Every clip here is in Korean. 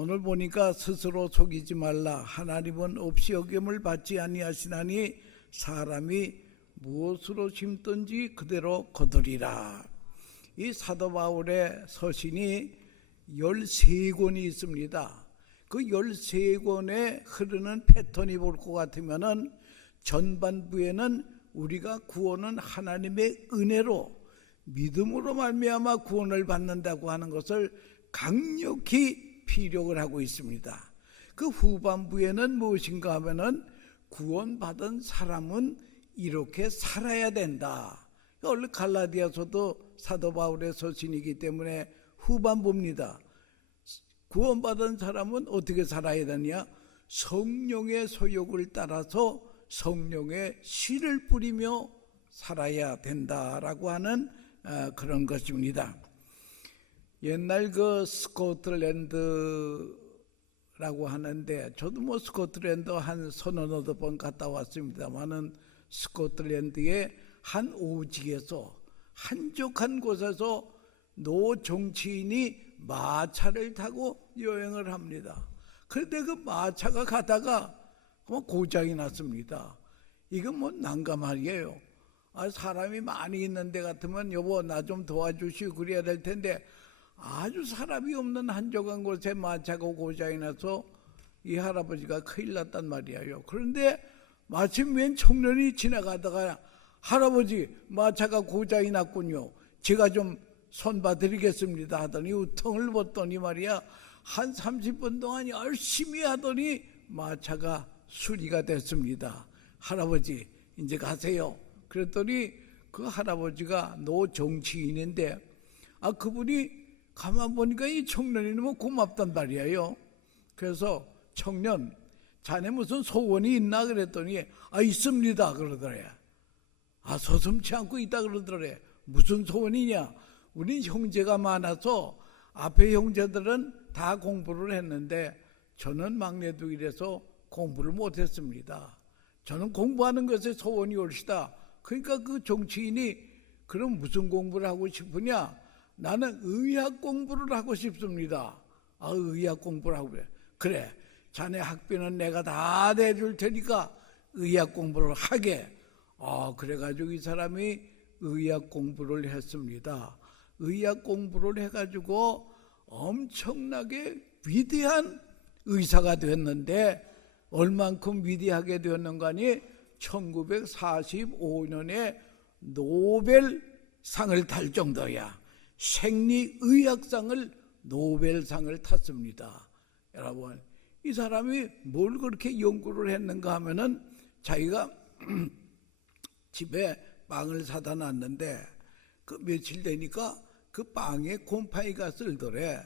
오늘 보니까 스스로 속이지 말라. 하나님은 없이 여김을 받지 아니하시나니 사람이 무엇으로 심든지 그대로 거두리라. 이 사도 바울의 서신이 13권이 있습니다. 그 13권에 흐르는 패턴이 볼 것 같으면은 전반부에는 우리가 구원은 하나님의 은혜로 믿음으로 말미암아 구원을 받는다고 하는 것을 강력히 피력을 하고 있습니다. 그 후반부에는 무엇인가 하면은 구원받은 사람은 이렇게 살아야 된다. 원래 갈라디아서도 사도 바울의 서신이기 때문에 후반부입니다. 구원받은 사람은 어떻게 살아야 되냐? 성령의 소욕을 따라서 성령의 씨를 뿌리며 살아야 된다라고 하는 그런 것입니다. 옛날 그 스코틀랜드라고 하는데 저도 뭐 스코틀랜드 한 서너 번 갔다 왔습니다만은 스코틀랜드의 한 오직에서 한적한 곳에서 노 정치인이 마차를 타고 여행을 합니다. 그런데 그 마차가 가다가 고장이 났습니다. 이건 뭐 난감하게요. 사람이 많이 있는 데 같으면 여보 나 좀 도와주시고 그래야 될 텐데 아주 사람이 없는 한적한 곳에 마차가 고장이 나서 이 할아버지가 큰일 났단 말이에요. 그런데 마침 웬 청년이 지나가다가 할아버지 마차가 고장이 났군요. 제가 좀 손봐드리겠습니다 하더니 우통을 벗더니 말이야 한 30분 동안 열심히 하더니 마차가 수리가 됐습니다. 할아버지 이제 가세요. 그랬더니 그 할아버지가 노 정치인인데 그분이 가만 보니까 이 청년이 너무 고맙단 말이에요. 그래서 청년 자네 무슨 소원이 있나 그랬더니 있습니다 그러더래. 서슴지 않고 있다 그러더래. 무슨 소원이냐? 우리 형제가 많아서 앞에 형제들은 다 공부를 했는데 저는 막내들이라서 공부를 못했습니다. 저는 공부하는 것에 소원이 옳시다. 그러니까 그 정치인이 그럼 무슨 공부를 하고 싶으냐? 나는 의학 공부를 하고 싶습니다. 의학 공부를 하고 그래. 자네 학비는 내가 다 내줄 테니까 의학 공부를 하게. 그래가지고 이 사람이 의학 공부를 했습니다. 의학 공부를 해가지고 엄청나게 위대한 의사가 됐는데 얼만큼 위대하게 되었는가니 1945년에 노벨상을 탈 정도야. 생리의학상을 노벨상을 탔습니다. 여러분 이 사람이 뭘 그렇게 연구를 했는가 하면은 자기가 집에 빵을 사다 놨는데 그 며칠 되니까 그 빵에 곰팡이가 쓸더래.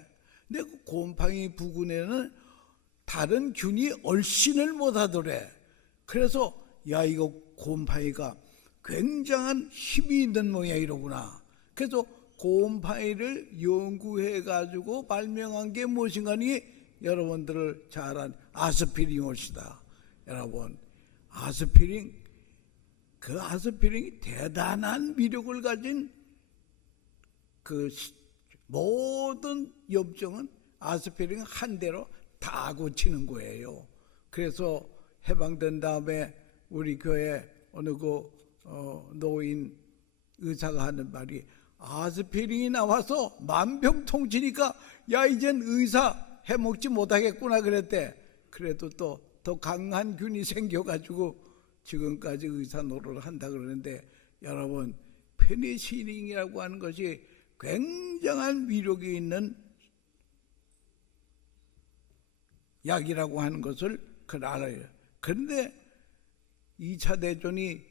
근데 그 곰팡이 부근에는 다른 균이 얼씬을 못하더래. 그래서 이거 곰팡이가 굉장한 힘이 있는 모양이로구나. 그래서 곰팡이를 연구해가지고 발명한 게 무엇인가니 여러분들을 잘 아는 아스피린옷이다. 여러분 아스피린이 대단한 위력을 가진 그 모든 염증은 아스피린 한 대로 다 고치는 거예요. 그래서 해방된 다음에 우리 교회 어느 노인 의사가 하는 말이 아스피린이 나와서 만병통치니까 이젠 의사 해먹지 못하겠구나 그랬대. 그래도 또 더 강한 균이 생겨가지고 지금까지 의사 노릇을 한다 그러는데 여러분 페니실린이라고 하는 것이 굉장한 위력이 있는 약이라고 하는 것을 알아요. 그런데 2차 대전이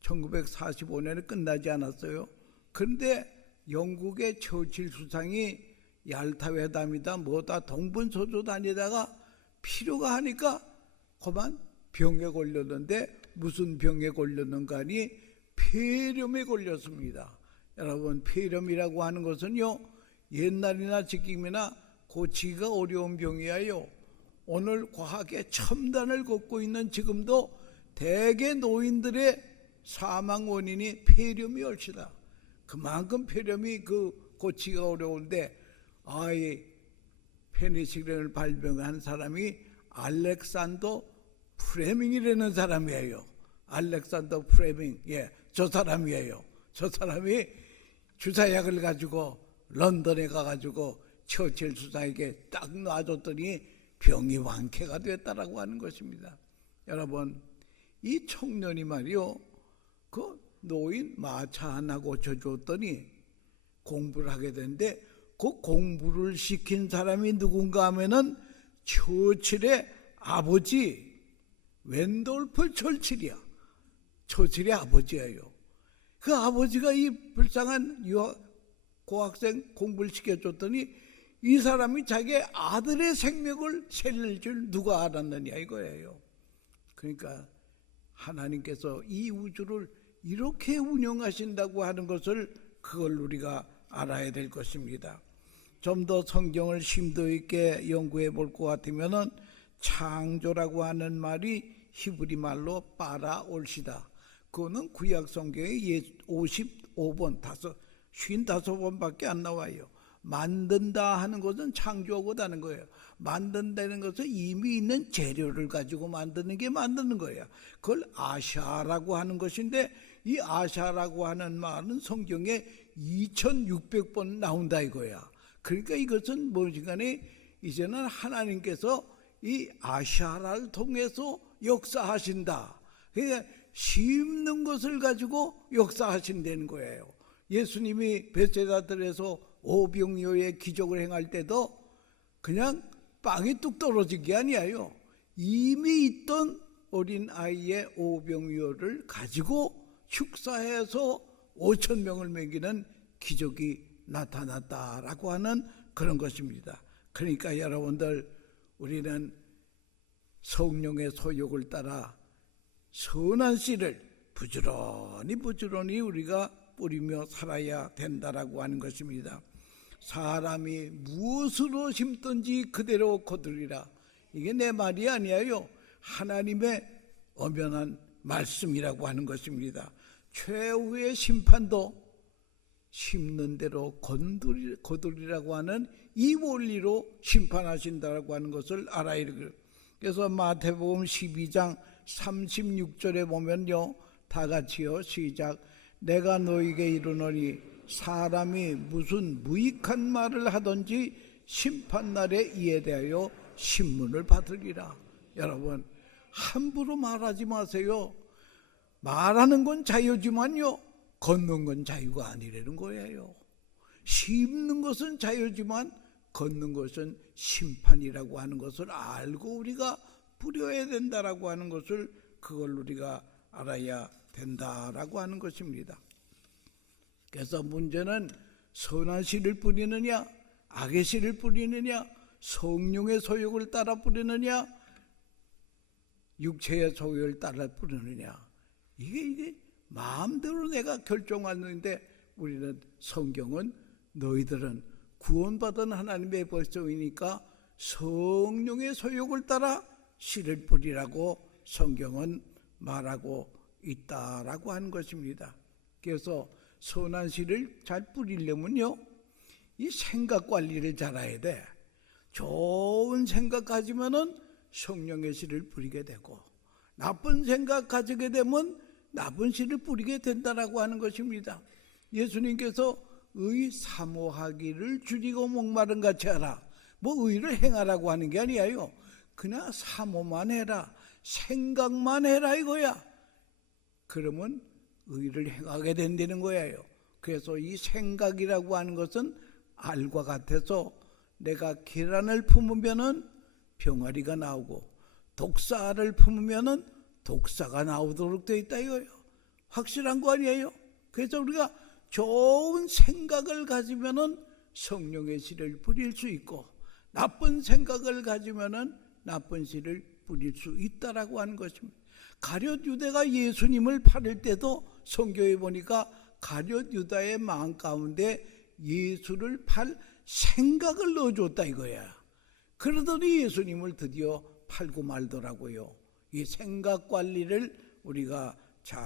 1945년에 끝나지 않았어요. 그런데 영국의 처칠 수상이 얄타 회담이다 뭐다 동분서주 다니다가 필요가 하니까 그만 병에 걸렸는데 무슨 병에 걸렸는가 하니 폐렴에 걸렸습니다. 여러분 폐렴이라고 하는 것은요 옛날이나 지금이나 고치기가 어려운 병이에요. 오늘 과학의 첨단을 걷고 있는 지금도 대개 노인들의 사망 원인이 폐렴이 얼시다. 그만큼 폐렴이 고치기가 어려운데 페니실린을 발명한 사람이 알렉산더 프레밍이라는 사람이에요. 알렉산더 프레밍, 저 사람이에요. 저 사람이 주사약을 가지고 런던에 가가지고 처칠 수상에게 딱 놔줬더니 병이 완쾌가 됐다라고 하는 것입니다. 여러분, 이 청년이 말이요, 그 노인 마차 하나 고쳐줬더니 공부를 하게 되는데, 그 공부를 시킨 사람이 누군가 하면은 처칠의 아버지 웬돌프 처칠이야. 처칠의 아버지예요. 그 아버지가 이 불쌍한 고학생 공부를 시켜줬더니 이 사람이 자기의 아들의 생명을 살릴 줄 누가 알았느냐 이거예요. 그러니까 하나님께서 이 우주를 이렇게 운영하신다고 하는 것을 그걸 우리가 알아야 될 것입니다. 좀 더 성경을 심도 있게 연구해 볼 것 같으면은 창조라고 하는 말이 히브리 말로 빠라올시다. 그거는 구약 성경에 55번, 55번밖에 안 나와요. 만든다 하는 것은 창조하고다는 거예요. 만든다는 것은 이미 있는 재료를 가지고 만드는 게 만드는 거예요. 그걸 아샤라고 하는 것인데, 이 아샤라고 하는 말은 성경에 2600번 나온다 이거야. 그러니까 이것은 뭐지간에 이제는 하나님께서 이 아샤라를 통해서 역사하신다. 그러니까 심는 것을 가지고 역사하신다는 거예요. 예수님이 베세다들에서 오병이어의 기적을 행할 때도 그냥 빵이 뚝 떨어진 게 아니에요. 이미 있던 어린 아이의 오병이어를 가지고 축사해서 5,000명을 먹이는 기적이 나타났다라고 하는 그런 것입니다. 그러니까 여러분들, 우리는 성령의 소욕을 따라 선한 씨를 부지런히 우리가 뿌리며 살아야 된다라고 하는 것입니다. 사람이 무엇으로 심든지 그대로 거두리라. 이게 내 말이 아니에요. 하나님의 엄연한 말씀이라고 하는 것입니다. 최후의 심판도 심는 대로 거두리라고 하는 이 원리로 심판하신다라고 하는 것을 알아야 돼요. 그래서 마태복음 12장 36절에 보면요, 다 같이요, 시작. 내가 너에게 이르노니 사람이 무슨 무익한 말을 하든지 심판날에 이에 대하여 신문을 받으리라. 여러분, 함부로 말하지 마세요. 말하는 건 자유지만요, 걷는 건 자유가 아니라는 거예요. 심는 것은 자유지만 걷는 것은 심판이라고 하는 것을 알고 우리가 뿌려야 된다라고 하는 것을, 그걸 우리가 알아야 된다라고 하는 것입니다. 그래서 문제는 선한 씨를 뿌리느냐, 악의 씨를 뿌리느냐, 성령의 소욕을 따라 뿌리느냐, 육체의 소욕을 따라 뿌리느냐, 이게 마음대로 내가 결정하는데, 우리는 성경은 너희들은 구원받은 하나님의 백성이니까 성령의 소욕을 따라 씨를 뿌리라고 성경은 말하고 있다라고 하는 것입니다. 그래서 선한 씨를 잘 뿌리려면요, 이 생각 관리를 잘해야 돼. 좋은 생각 가지면은 성령의 씨를 뿌리게 되고, 나쁜 생각 가지게 되면 나쁜 씨를 뿌리게 된다라고 하는 것입니다. 예수님께서 의 사모하기를 줄이고 목마른 같이 하라. 뭐 의를 행하라고 하는 게 아니에요. 그냥 사모만 해라, 생각만 해라 이거야. 그러면 의를 행하게 된다는 거예요. 그래서 이 생각이라고 하는 것은 알과 같아서, 내가 계란을 품으면은 병아리가 나오고, 독사를 품으면은 독사가 나오도록 되어 있다 이거예요. 확실한 거 아니에요? 그래서 우리가 좋은 생각을 가지면은 성령의 씨를 뿌릴 수 있고, 나쁜 생각을 가지면은 나쁜 씨를 뿌릴 수 있다라고 하는 것입니다. 가룟 유다가 예수님을 팔을 때도 성경에 보니까 가룟 유다의 마음 가운데 예수를 팔 생각을 넣어줬다 이거야. 그러더니 예수님을 드디어 팔고 말더라고요. 이 생각 관리를 우리가 잘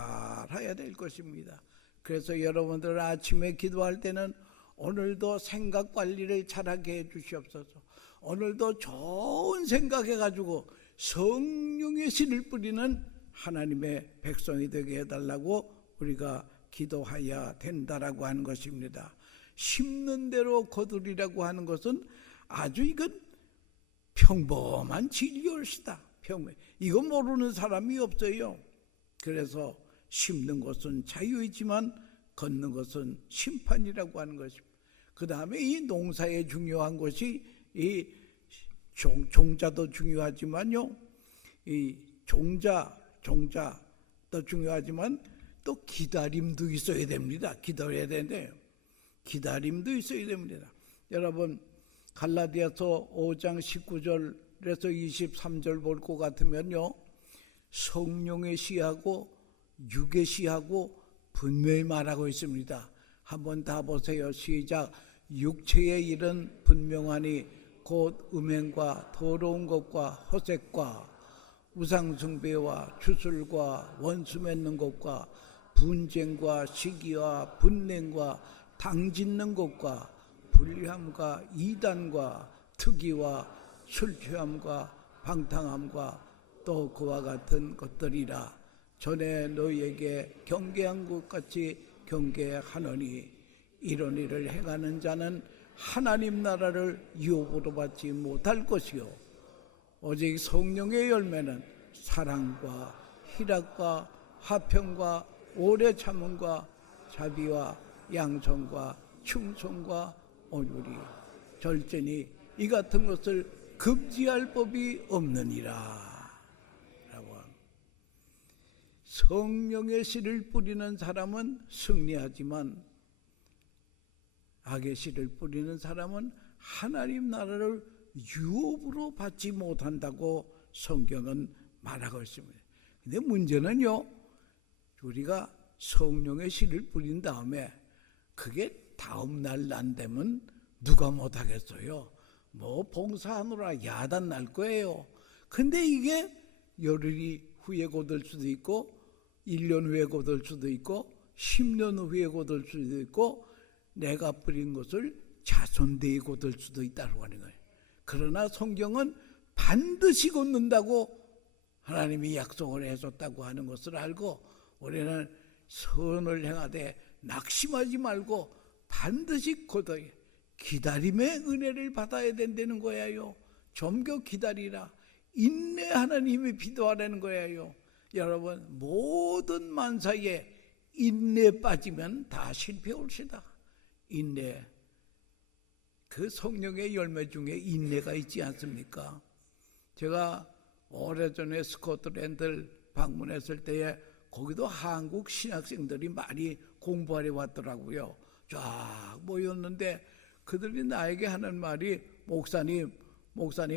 해야 될 것입니다. 그래서 여러분들 아침에 기도할 때는 오늘도 생각 관리를 잘하게 해 주시옵소서. 오늘도 좋은 생각해가지고 성령의 씨를 뿌리는 하나님의 백성이 되게 해달라고 우리가 기도해야 된다라고 하는 것입니다. 심는 대로 거두리라고 하는 것은 아주 이건 평범한 진리였다. 이거 모르는 사람이 없어요. 그래서 심는 것은 자유이지만 걷는 것은 심판이라고 하는 것입니다. 그 다음에 이 농사에 중요한 것이 이 종자도 중요하지만요, 이 종자도 중요하지만 또 기다림도 있어야 됩니다. 기다려야 되는데요. 기다림도 있어야 됩니다. 여러분 갈라디아서 5장 19절에서 23절 볼 것 같으면요, 성령의 씨하고 육의 씨하고 분명히 말하고 있습니다. 한번 다 보세요. 시작. 육체의 일은 분명하니 곧 음행과 더러운 것과 허색과 우상숭배와 주술과 원수 맺는 것과 분쟁과 시기와 분냉과 당짓는 것과 불리함과 이단과 특이와 술 취함과 방탕함과 또 그와 같은 것들이라. 전에 너희에게 경계한 것 같이 경계하노니 이런 일을 행하는 자는 하나님 나라를 유업으로 받지 못할 것이요 오직 성령의 열매는 사랑과 희락과 화평과 오래 참음과 자비와 양성과 충성과 온유리 절제니 이 같은 것을 금지할 법이 없느니라. 성령의 씨를 뿌리는 사람은 승리하지만 악의 씨를 뿌리는 사람은 하나님 나라를 유업으로 받지 못한다고 성경은 말하고 있습니다. 근데 문제는요, 우리가 성령의 씨를 뿌린 다음에 그게 다음날 안 되면 누가 못하겠어요? 뭐 봉사하느라 야단 날 거예요. 근데 이게 열흘이 후에 곧을 수도 있고 1년 후에 곧을 수도 있고 10년 후에 곧을 수도 있고 내가 뿌린 것을 자손대에 곧을 수도 있다고 하는 거예요. 그러나 성경은 반드시 곧는다고 하나님이 약속을 해줬다고 하는 것을 알고 우리는 선을 행하되 낙심하지 말고 반드시 곧어야 기다림의 은혜를 받아야 된다는 거예요. 좀겨 기다리라. 인내하는 힘이 필요하다는 거예요. 여러분 모든 만사에 인내 빠지면 다 실패 올시다. 인내, 그 성령의 열매 중에 인내가 있지 않습니까? 제가 오래전에 스코틀랜드를 방문했을 때에 거기도 한국 신학생들이 많이 공부하러 왔더라고요. 쫙 모였는데 그들이 나에게 하는 말이 목사님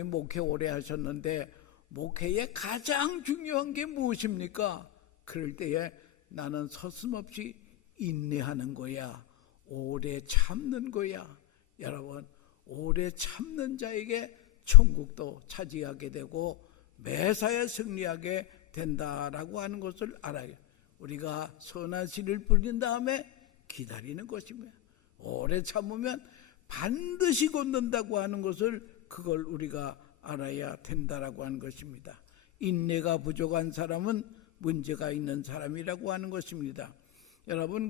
목회 오래 하셨는데 목회에 가장 중요한 게 무엇입니까? 그럴 때에 나는 서슴없이 인내하는 거야. 오래 참는 거야. 여러분 오래 참는 자에게 천국도 차지하게 되고 매사에 승리하게 된다라고 하는 것을 알아요. 우리가 선한 씨를 뿌린 다음에 기다리는 것입니다. 오래 참으면 반드시 곧는다고 하는 것을 그걸 우리가 알아야 된다라고 하는 것입니다. 인내가 부족한 사람은 문제가 있는 사람이라고 하는 것입니다. 여러분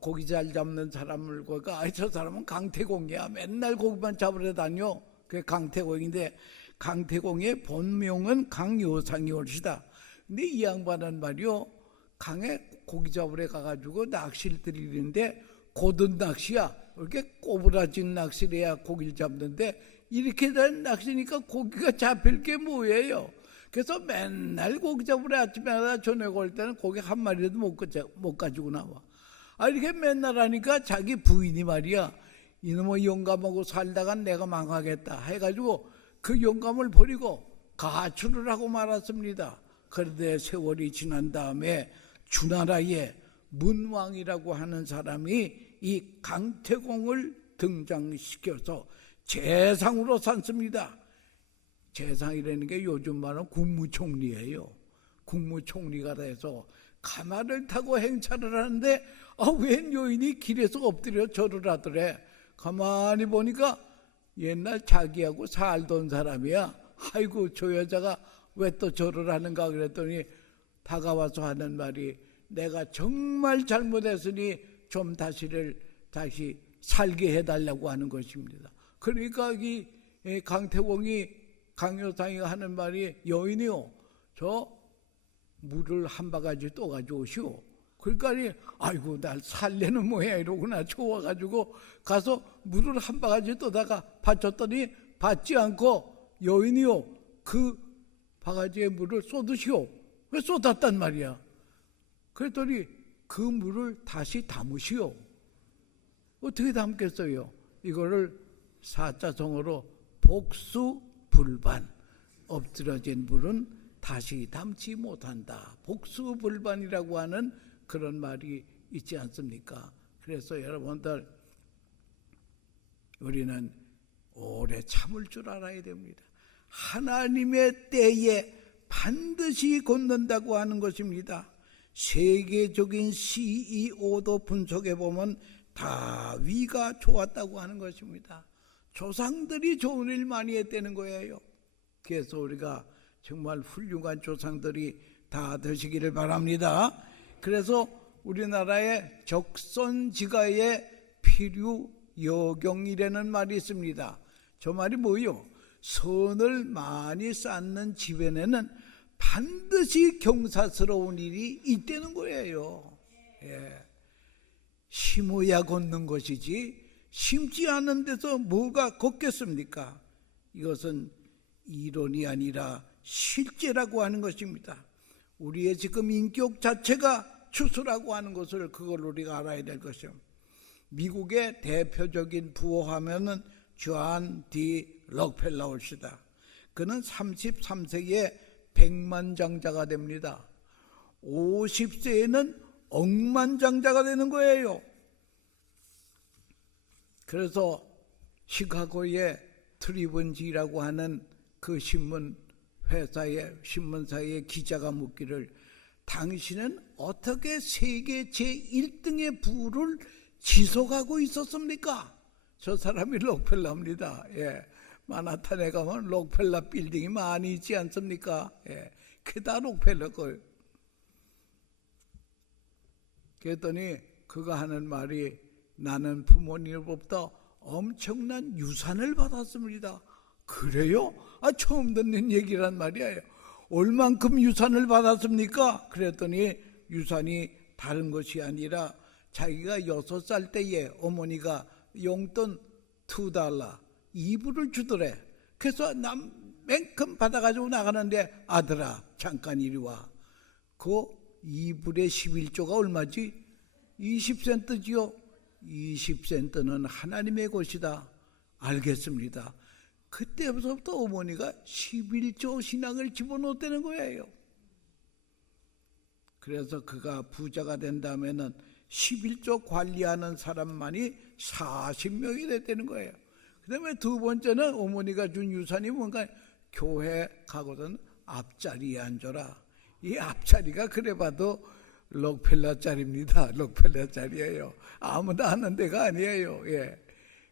고기 잘 잡는 사람을 보니까 저 사람은 강태공이야. 맨날 고기만 잡으러 다녀. 그게 강태공인데 강태공의 본명은 강요상이 올시다. 근데 이 양반은 말이요, 강에 고기 잡으러 가가지고 낚시를 들이는데 고든 낚시야. 이렇게 꼬부라진 낚시를 해야 고기를 잡는데 이렇게 된 낚시니까 고기가 잡힐 게 뭐예요? 그래서 맨날 고기 잡으러 아침에 저녁 올 때는 고기 한 마리라도 못 가지고 나와. 이렇게 맨날 하니까 자기 부인이 말이야, 이놈의 영감하고 살다가 내가 망하겠다 해가지고 그 영감을 버리고 가출을 하고 말았습니다. 그런데 세월이 지난 다음에 주나라의 문왕이라고 하는 사람이 이 강태공을 등장시켜서 재상으로 삼습니다. 재상이라는 게 요즘 말은 국무총리예요. 국무총리가 돼서 가마를 타고 행차를 하는데 웬 여인이 길에서 엎드려 절을 하더래. 가만히 보니까 옛날 자기하고 살던 사람이야. 아이고 저 여자가 왜 또 저를 하는가 그랬더니 다가와서 하는 말이 내가 정말 잘못했으니 좀 다시 살게 해달라고 하는 것입니다. 그러니까 이 강태공이 강효상이 하는 말이 여인이요 저 물을 한 바가지 또 가져오시오. 그러니까 아이고 날 살래는 뭐야 이러구나 좋아가지고 가서 물을 한 바가지 떠다가 받쳤더니 받지 않고 여인이요 그 바가지에 물을 쏟으시오. 왜 쏟았단 말이야. 그랬더니 그 물을 다시 담으시오. 어떻게 담겠어요? 이거를 사자성어로 복수불반, 엎드려진 물은 다시 담지 못한다. 복수불반이라고 하는 그런 말이 있지 않습니까? 그래서 여러분들 우리는 오래 참을 줄 알아야 됩니다. 하나님의 때에 반드시 곧는다고 하는 것입니다. 세계적인 CEO도 분석해 보면 다 위가 좋았다고 하는 것입니다. 조상들이 좋은 일 많이 했다는 거예요. 그래서 우리가 정말 훌륭한 조상들이 다 되시기를 바랍니다. 그래서 우리나라에 적선지가의 필요여경이라는 말이 있습니다. 저 말이 뭐예요? 선을 많이 쌓는 집안에는 반드시 경사스러운 일이 있다는 거예요. 예. 심어야 걷는 것이지 심지 않은 데서 뭐가 걷겠습니까? 이것은 이론이 아니라 실제라고 하는 것입니다. 우리의 지금 인격 자체가 추수라고 하는 것을 그걸 우리가 알아야 될 것이요. 미국의 대표적인 부호하면은 존 D 록펠러시다. 그는 33세에 백만장자가 됩니다. 50세에는 억만장자가 되는 거예요. 그래서 시카고의 트리번지라고 하는 그 신문사의 기자가 묻기를 당신은 어떻게 세계 제1등의 부를 지속하고 있었습니까? 저 사람이 록펠러입니다. 예. 마나탄에 가면 록펠러 빌딩이 많이 있지 않습니까? 예. 그게 다 록펠러 거예요. 그랬더니 그가 하는 말이 나는 부모님으로부터 엄청난 유산을 받았습니다. 그래요? 처음 듣는 얘기란 말이에요. 얼만큼 유산을 받았습니까? 그랬더니 유산이 다른 것이 아니라 자기가 6살 때에 어머니가 용돈 $2 2불을 주더래. 그래서 남만큼 받아가지고 나가는데 아들아 잠깐 이리 와. 그 2불의 11조가 얼마지? 20센트지요. 20센트는 하나님의 것이다. 알겠습니다. 그때부터 어머니가 11조 신앙을 집어넣었다는 거예요. 그래서 그가 부자가 된 다음에는 11조 관리하는 사람만이 40명이 됐다는 거예요. 그 다음에 두 번째는 어머니가 준 유산이 뭔가 교회 가거든 앞자리에 앉아라. 이 앞자리가 그래봐도 록펠러 자리입니다. 록펠러 자리예요. 아무나 하는 데가 아니에요. 예.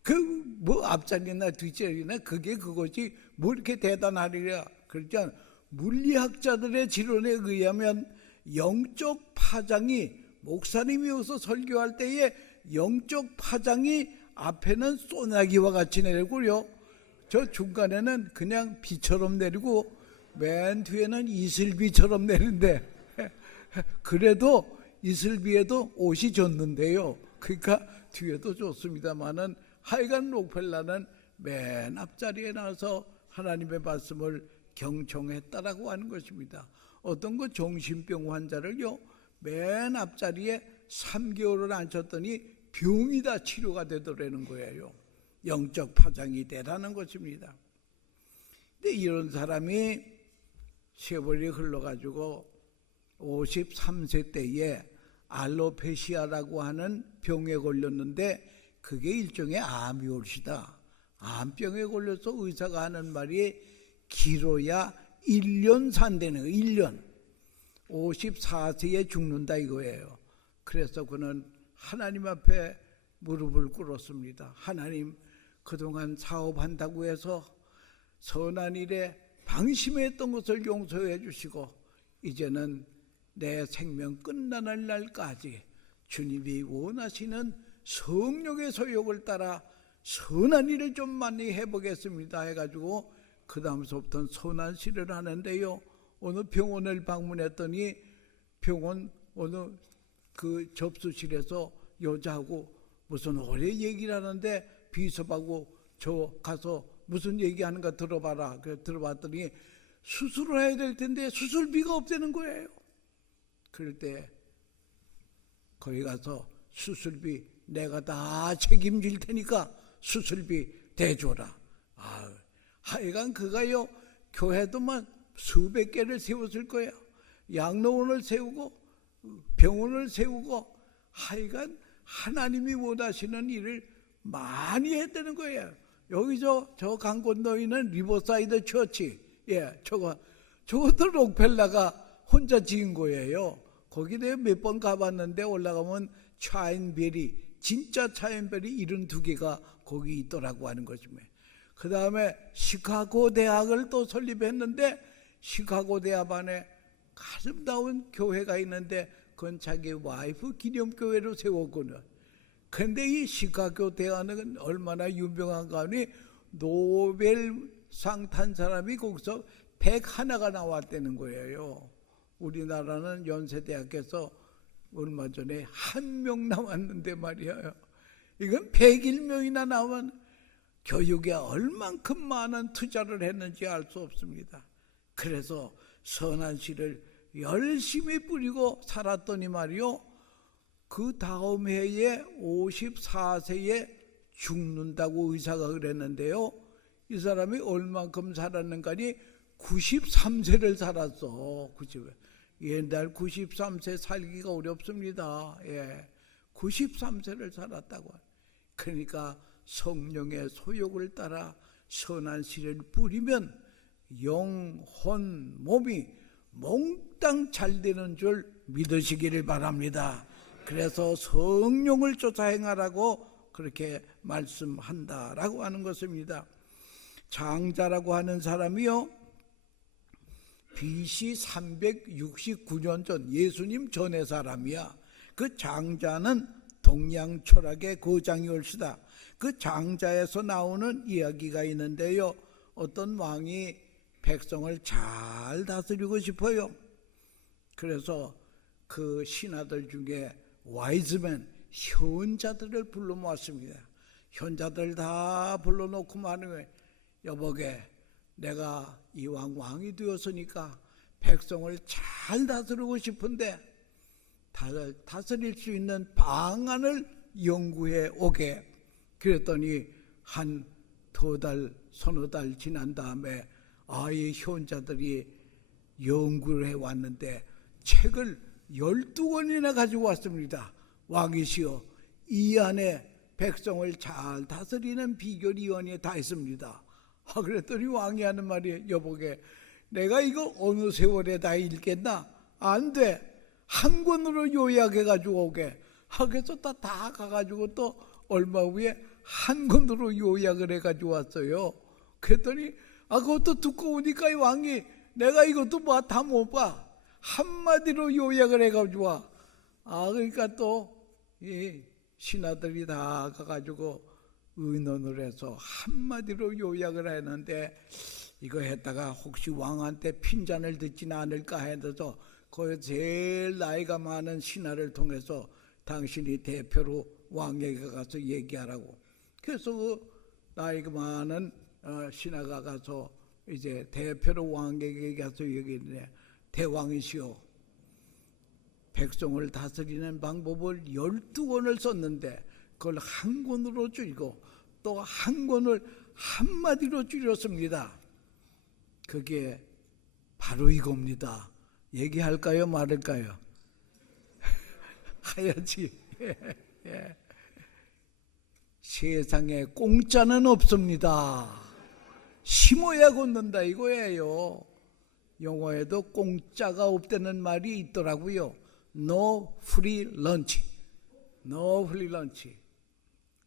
그 뭐 앞자리나 뒷자리나 그게 그것이 뭐 이렇게 대단하리라. 그러니까 물리학자들의 지론에 의하면 영적 파장이 목사님이 와서 설교할 때에 영적 파장이 앞에는 소나기와 같이 내리고요. 저 중간에는 그냥 비처럼 내리고 맨 뒤에는 이슬비처럼 내리는데 그래도 이슬비에도 옷이 졌는데요. 그러니까 뒤에도 좋습니다만은 하여간 록펠러는 맨 앞자리에 나와서 하나님의 말씀을 경청했다라고 하는 것입니다. 어떤 그 정신병 환자를요 맨 앞자리에 3개월을 앉혔더니 병이 다 치료가 되더라는 거예요. 영적 파장이 되라는 것입니다. 근데 이런 사람이 세월이 흘러가지고 53세 때에 알로페시아라고 하는 병에 걸렸는데 그게 일종의 암이 올시다. 암병에 걸려서 의사가 하는 말이 길어야 1년 산다는 거예요. 1년. 54세에 죽는다 이거예요. 그래서 그는 하나님 앞에 무릎을 꿇었습니다. 하나님, 그동안 사업한다고 해서 선한 일에 방심했던 것을 용서해 주시고 이제는 내 생명 끝나는 날까지 주님이 원하시는 성령의 소욕을 따라 선한 일을 좀 많이 해보겠습니다 해가지고 그 다음서부터는 선한 시를 하는데요. 어느 병원을 방문했더니 병원 어느 그 접수실에서 여자하고 무슨 오래 얘기를 하는데 비서하고 저 가서 무슨 얘기하는가 들어봐라. 그래서 들어봤더니 수술을 해야 될 텐데 수술비가 없다는 거예요. 그럴 때 거기 가서 수술비 내가 다 책임질 테니까 수술비 대줘라. 하여간 그가요 교회도만 수백 개를 세웠을 거야. 양로원을 세우고 병원을 세우고 하여간 하나님이 원하시는 일을 많이 했다는 거예요. 여기서 저 강 건너에 있는 리버사이드 처치, 저것도 록펠라가 혼자 지은 거예요. 거기 내가 몇 번 가봤는데 올라가면 차인벨이 진짜 차인벨이 72개가 거기 있더라고 하는 것이며, 그 다음에 시카고 대학을 또 설립했는데 시카고 대학 안에 아름다운 교회가 있는데 그건 자기 와이프 기념교회로 세웠거든. 근데 이 시카고 대학은 얼마나 유명한가 하니 노벨상 탄 사람이 거기서 101가 나왔다는 거예요. 우리나라는 연세대학에서 얼마 전에 1명 나왔는데 말이에요. 이건 101명이나 나온 교육에 얼만큼 많은 투자를 했는지 알 수 없습니다. 그래서 선한 씨를 열심히 뿌리고 살았더니 말이요, 그 다음 해에 54세에 죽는다고 의사가 그랬는데요, 이 사람이 얼만큼 살았는가니 93세를 살았어. 90. 옛날 93세 살기가 어렵습니다. 93세를 살았다고. 그러니까 성령의 소욕을 따라 선한 씨를 뿌리면 영혼, 몸이 몽땅 잘 되는 줄 믿으시기를 바랍니다. 그래서 성령을 쫓아 행하라고 그렇게 말씀한다라고 하는 것입니다. 장자라고 하는 사람이요, BC 369년 전 예수님 전의 사람이야. 그 장자는 동양 철학의 거장이올시다. 그 장자에서 나오는 이야기가 있는데요, 어떤 왕이 백성을 잘 다스리고 싶어요. 그래서 그 신하들 중에 와이즈맨, 현자들을 불러 모았습니다. 현자들 다 불러놓고 말하면, 여보게, 내가 이왕 왕이 되었으니까 백성을 잘 다스리고 싶은데 다스릴 수 있는 방안을 연구해 오게. 그랬더니 한 두 달, 서너 달 지난 다음에 이 현자들이 연구를 해왔는데 책을 12권이나 가지고 왔습니다. 왕이시여, 이 안에 백성을 잘 다스리는 비결이 이 안에 다 있습니다. 그랬더니 왕이 하는 말이, 여보게, 내가 이거 어느 세월에 다 읽겠나? 안 돼. 한 권으로 요약해가지고 오게. 그래서 다 가가지고 또 얼마 후에 한 권으로 요약을 해가지고 왔어요. 그랬더니 그것도 두꺼우니까 이 왕이, 내가 이것도 다 못 봐. 한마디로 요약을 해가지고 와. 그러니까 또 이 신하들이 다 가가지고 의논을 해서 한마디로 요약을 했는데, 이거 했다가 혹시 왕한테 핀잔을 듣지는 않을까 해서 그 제일 나이가 많은 신하를 통해서 당신이 대표로 왕에게 가서 얘기하라고. 그래서 그 나이가 많은 신하가 가서 이제 대표로 왕에게 가서 얘기했는데, 대왕이시오, 백성을 다스리는 방법을 12권을 썼는데 그걸 한 권으로 줄이고 또 한 권을 한마디로 줄였습니다. 그게 바로 이겁니다. 얘기할까요, 말할까요? 하야지. 세상에 공짜는 없습니다. 심어야 걷는다 이거예요. 영어에도 공짜가 없다는 말이 있더라고요. No free lunch. No free lunch.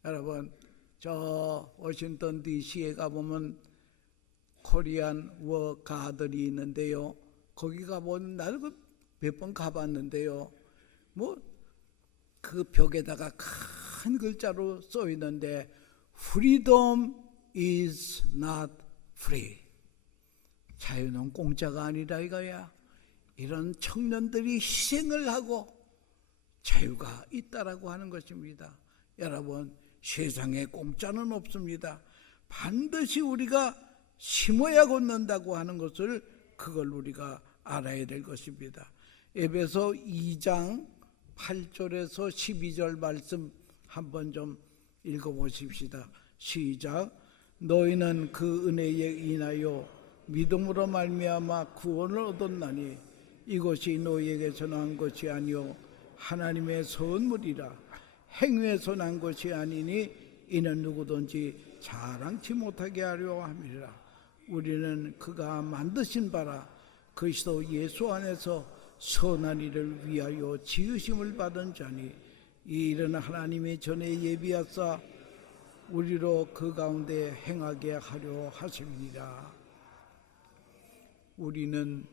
여러분, 저 워싱턴 DC에 가보면 코리안 워 가들이 있는데요. 거기 가보면 나는 몇 번 가봤는데요. 뭐 그 벽에다가 큰 글자로 써 있는데 Freedom is not free. 자유는 공짜가 아니라 이거야. 이런 청년들이 희생을 하고 자유가 있다라고 하는 것입니다. 여러분, 세상에 공짜는 없습니다. 반드시 우리가 심어야 걷는다고 하는 것을 그걸 우리가 알아야 될 것입니다. 에베소 2장 8절에서 12절 말씀 한번 좀 읽어보십시다. 시작. 너희는 그 은혜에 인하여 믿음으로 말미암아 구원을 얻었나니 이것이 너희에게서 난 것이 아니요 하나님의 선물이라. 행위에서 난 것이 아니니 이는 누구든지 자랑치 못하게 하려 함이라. 우리는 그가 만드신 바라 그리스도 예수 안에서 선한 일을 위하여 지으심을 받은 자니 이 일은 하나님이 전에 예비하사 우리로 그 가운데 행하게 하려 하심이니라. 우리는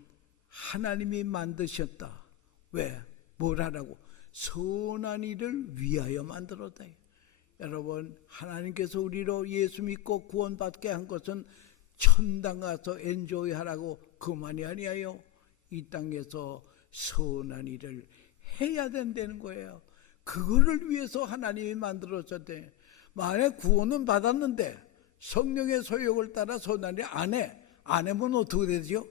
하나님이 만드셨다. 왜? 뭘 하라고? 선한 일을 위하여 만들었다. 여러분, 하나님께서 우리로 예수 믿고 구원받게 한 것은 천당 가서 엔조이 하라고 그만이 아니에요. 이 땅에서 선한 일을 해야 된다는 거예요. 그거를 위해서 하나님이 만들었었대. 만약 구원은 받았는데 성령의 소욕을 따라 선한 일 안 하면 어떻게 되죠?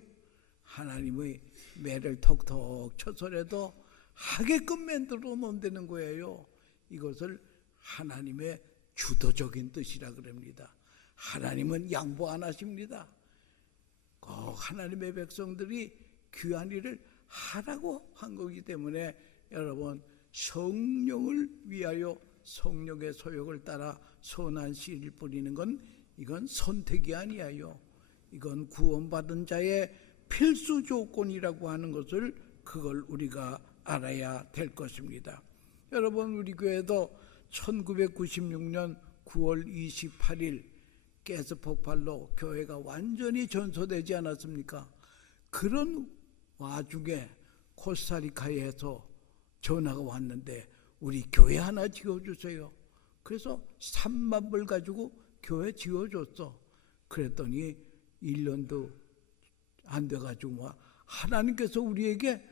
하나님의 매를 톡톡 쳐서라도 하게끔 만들어 놓는다는 거예요. 이것을 하나님의 주도적인 뜻이라 그럽니다. 하나님은 양보 안 하십니다. 꼭 하나님의 백성들이 귀한 일을 하라고 한 거기 때문에 여러분, 성령을 위하여 성령의 소욕을 따라 선한 씨를 뿌리는 건 이건 선택이 아니에요. 이건 구원받은 자의 필수 조건이라고 하는 것을 그걸 우리가 알아야 될 것입니다. 여러분, 우리 교회도 1996년 9월 28일 가스 폭발로 교회가 완전히 전소되지 않았습니까? 그런 와중에 코스타리카에서 전화가 왔는데 우리 교회 하나 지어주세요. 그래서 3만 불 가지고 교회 지어줬어. 그랬더니 1년도 안 돼가지고 하나님께서 우리에게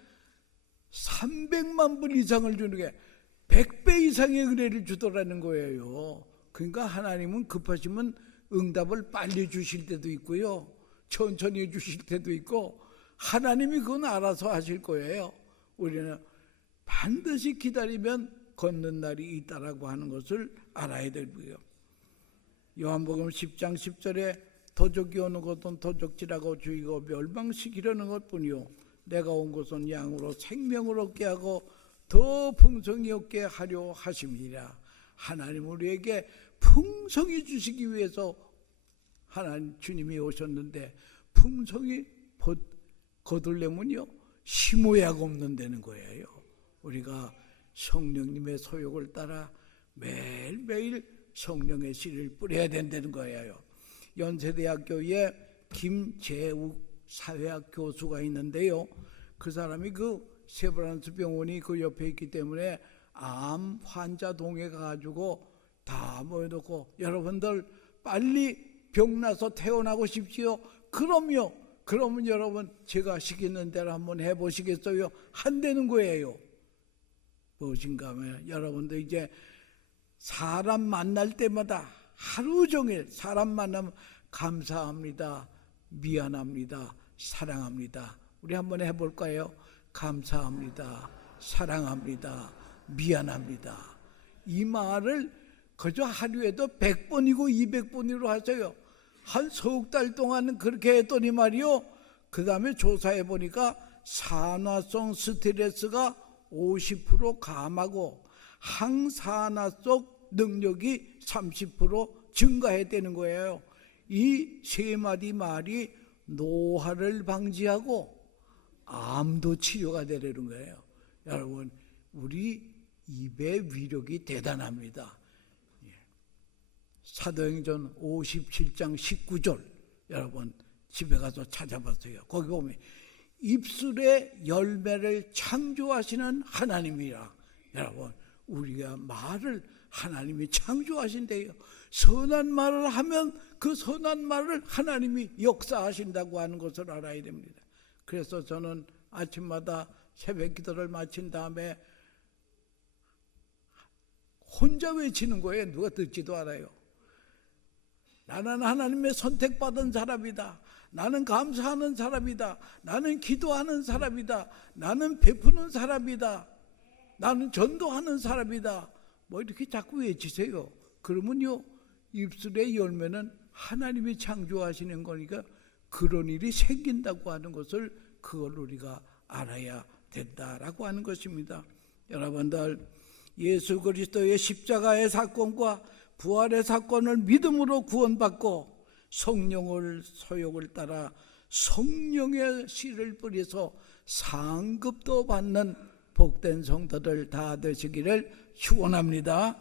300만 불 이상을 주는 게 100배 이상의 은혜를 주더라는 거예요. 그러니까 하나님은 급하시면 응답을 빨리 주실 때도 있고요, 천천히 주실 때도 있고, 하나님이 그건 알아서 하실 거예요. 우리는 반드시 기다리면 걷는 날이 있다라고 하는 것을 알아야 되고요. 요한복음 10장 10절에 도적이 오는 것은 도적질하고 죽이고 멸망시키려는 것뿐이요 내가 온 것은 양으로 생명을 얻게 하고 더 풍성히 얻게 하려 하심이라. 하나님 우리에게 풍성히 주시기 위해서 하나님 주님이 오셨는데, 풍성히 거둘려면요 심어야가 없는다는 거예요. 우리가 성령님의 소욕을 따라 매일매일 성령의 씨를 뿌려야 된다는 거예요. 연세대학교에 김재욱 사회학 교수가 있는데요, 그 사람이 그 세브란스 병원이 그 옆에 있기 때문에 암 환자 동에 가가지고 다 모여놓고 여러분들 빨리 병나서 퇴원하고 싶지요? 그러면 여러분 제가 시키는 대로 한번 해보시겠어요? 한다는 거예요. 무엇인가 하면 여러분도 이제 사람 만날 때마다 하루 종일 사람 만나면 감사합니다, 미안합니다, 사랑합니다. 우리 한번 해볼까요? 감사합니다, 사랑합니다, 미안합니다. 이 말을 그저 하루에도 100번이고 200번으로 하세요. 한 석 달 동안 그렇게 했더니 말이요, 그 다음에 조사해 보니까 산화성 스트레스가 50% 감하고 항산화성 능력이 30% 증가했다는 거예요. 이 세 마디 말이 노화를 방지하고 암도 치료가 되려는 거예요. 여러분, 우리 입의 위력이 대단합니다. 사도행전 57장 19절 여러분 집에 가서 찾아봤어요. 거기 보면 입술의 열매를 창조하시는 하나님이라. 여러분 우리가 말을 하나님이 창조하신대요. 선한 말을 하면 그 선한 말을 하나님이 역사하신다고 하는 것을 알아야 됩니다. 그래서 저는 아침마다 새벽 기도를 마친 다음에 혼자 외치는 거예요. 누가 듣지도 않아요. 나는 하나님의 선택받은 사람이다. 나는 감사하는 사람이다. 나는 기도하는 사람이다. 나는 베푸는 사람이다. 나는 전도하는 사람이다. 뭐 이렇게 자꾸 외치세요. 그러면요 입술의 열매는 하나님이 창조하시는 거니까 그런 일이 생긴다고 하는 것을 그걸 우리가 알아야 된다라고 하는 것입니다. 여러분들 예수 그리스도의 십자가의 사건과 부활의 사건을 믿음으로 구원받고 성령을 소욕을 따라 성령의 씨를 뿌려서 상급도 받는 복된 성도들 다 되시기를 축원합니다.